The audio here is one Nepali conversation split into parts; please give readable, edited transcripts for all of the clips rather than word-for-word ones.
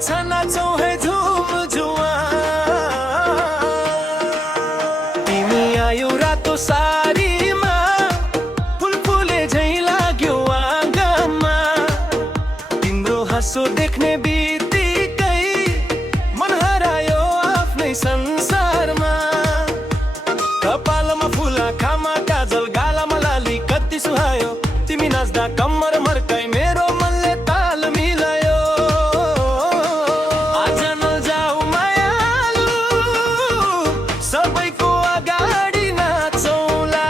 छ नाचौँ है झुम झुमा। तिमी आयो रातो सारीमा, फुलफुले झैँ लाग्यो आँगनमा। तिम्रो हाँसो देख्ने बित्तिकै मन हरायो आफ्नै संसारमा। कपालमा फुल, आँखामा काजल, गालामा लाली कति सुहायो। तिमी नाच्दा कम्मर मर्काई मेरो मनले ताल मिलायो। आज नजाऊ मायालु, सबैको अगाडि नाचौँला।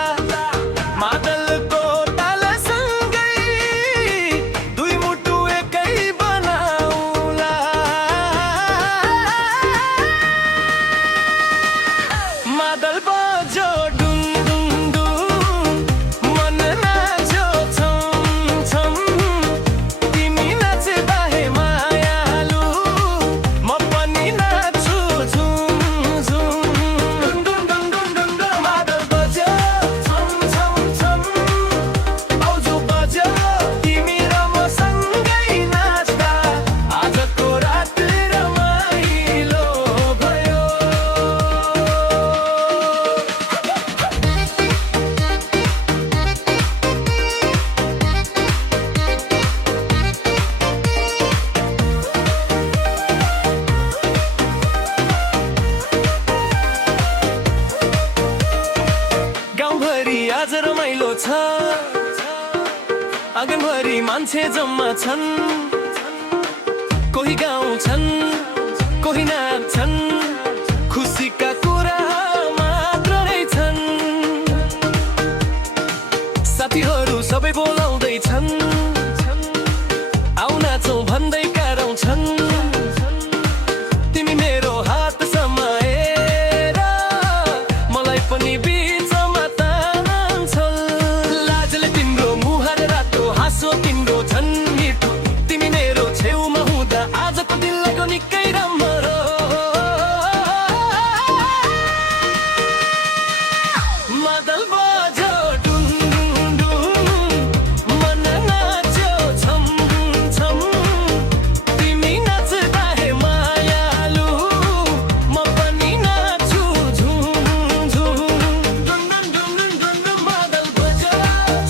मादलको तालसँगै दुई मुटु एकै बनाउला। मादल बज्यो डुङ डुङ डुङ, मन नाच्यो छम छम। तिमी नाच्दा हे मायालु, म पनि नाच्छु झुम झुम। डुङ डुङ डुङ डुङ डुङ डुङ, मादल बज्यो छम छम छम। आउजो बज्यो तिमी र म सँगै नाच्दा, आजको रात रमाइलो भयो। गाउँभरि आज रमाइलो छ, आँगनभरि मान्छे जम्मा छन्। कोही गाउँछन्, कोही नाच्छन्, खुसीका कुरा मात्र नै छन्। साथीहरू सबै बोलाउँदैछन्, आउ नाचौँ भन्दै कराउँछन्। तिमी मेरो हात समाएर मलाई पनि बिचमा तान्छन्। लाजले तिम्रो मुहार रातो, हाँसो तिम्रो झन् मिठो। तिमी मेरो छेउमा हुँदा आजको दिन लाग्यो निकै राम्रो। मादल बज्यो डुङ डुङ डुङ, मन नाच्यो छम छम। तिमी नाच्दा हे मायालु, म पनि नाच्छु झुम झुम। डुङ डुङ डुङ डुङ डुङ, मादल बज्यो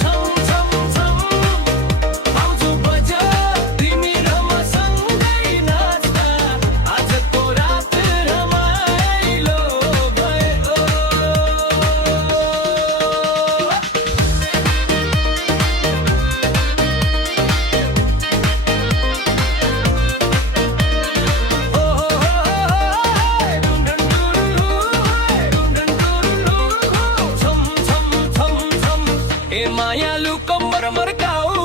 छम छम छम। आउजो बज्यो तिमी र म सँगै नाच्दा, आजको रात रमाइलो भयो। ए मायालु कम्मर मर्काऊ,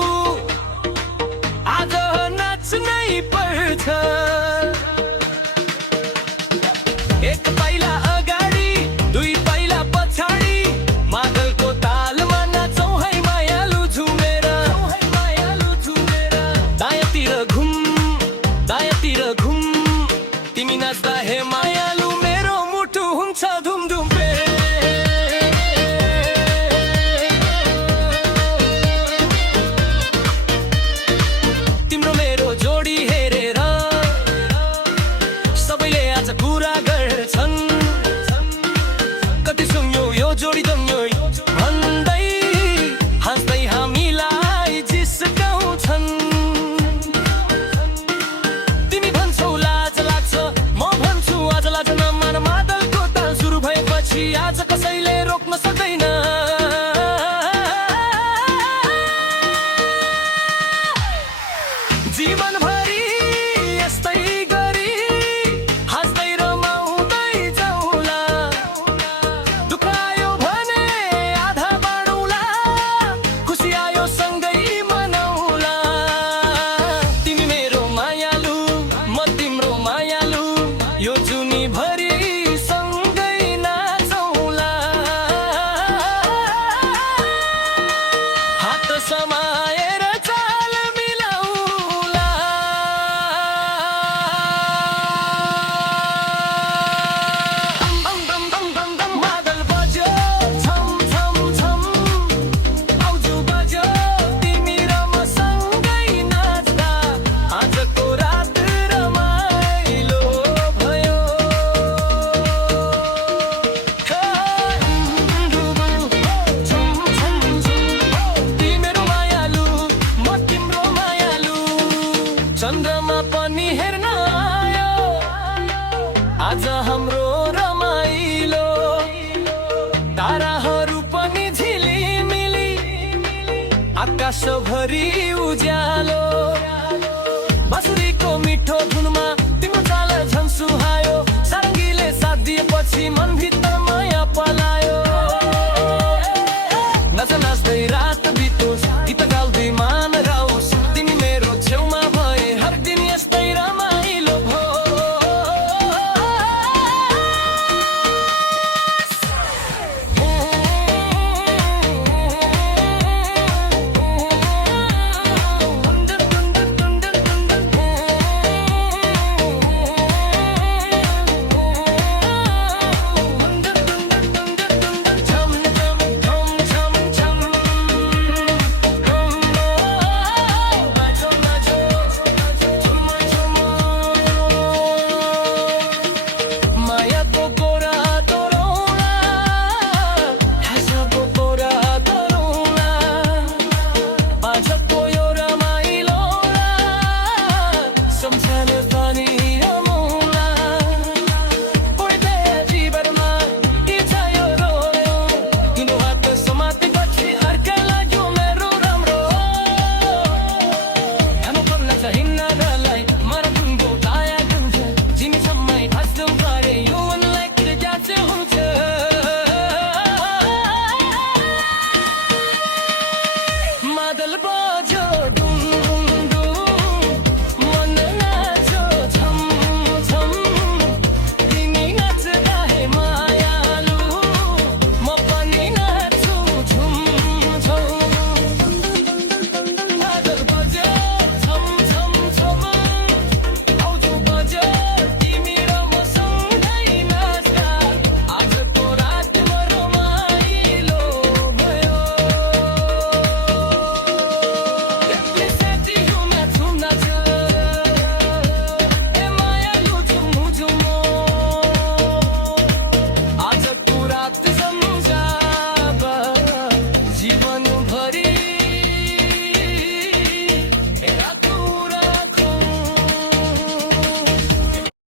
आज नाच्नै पर्छ। एक पाइला अगाडि, दुई पाइला पछाडि, मादलको तालमा नाचौँ है मायालु झुमेर। दायाँतिर घुम, दायाँतिर घुम। तिमी नाच्दा हे मायालु मेरो मुटु हुन्छ धुमधुम पे। तिम्रो मेरो जोडी हेरेर सबैले आज कुरा गर्छन्। कति सुन्यो यो जोडी दङ्ग्यो भन्दै, हाँस्दै हामीलाई जिस्काउँछन्। तिमी भन्छौ लाज लाग्छ, म भन्छु वर्षभरि उज्यालो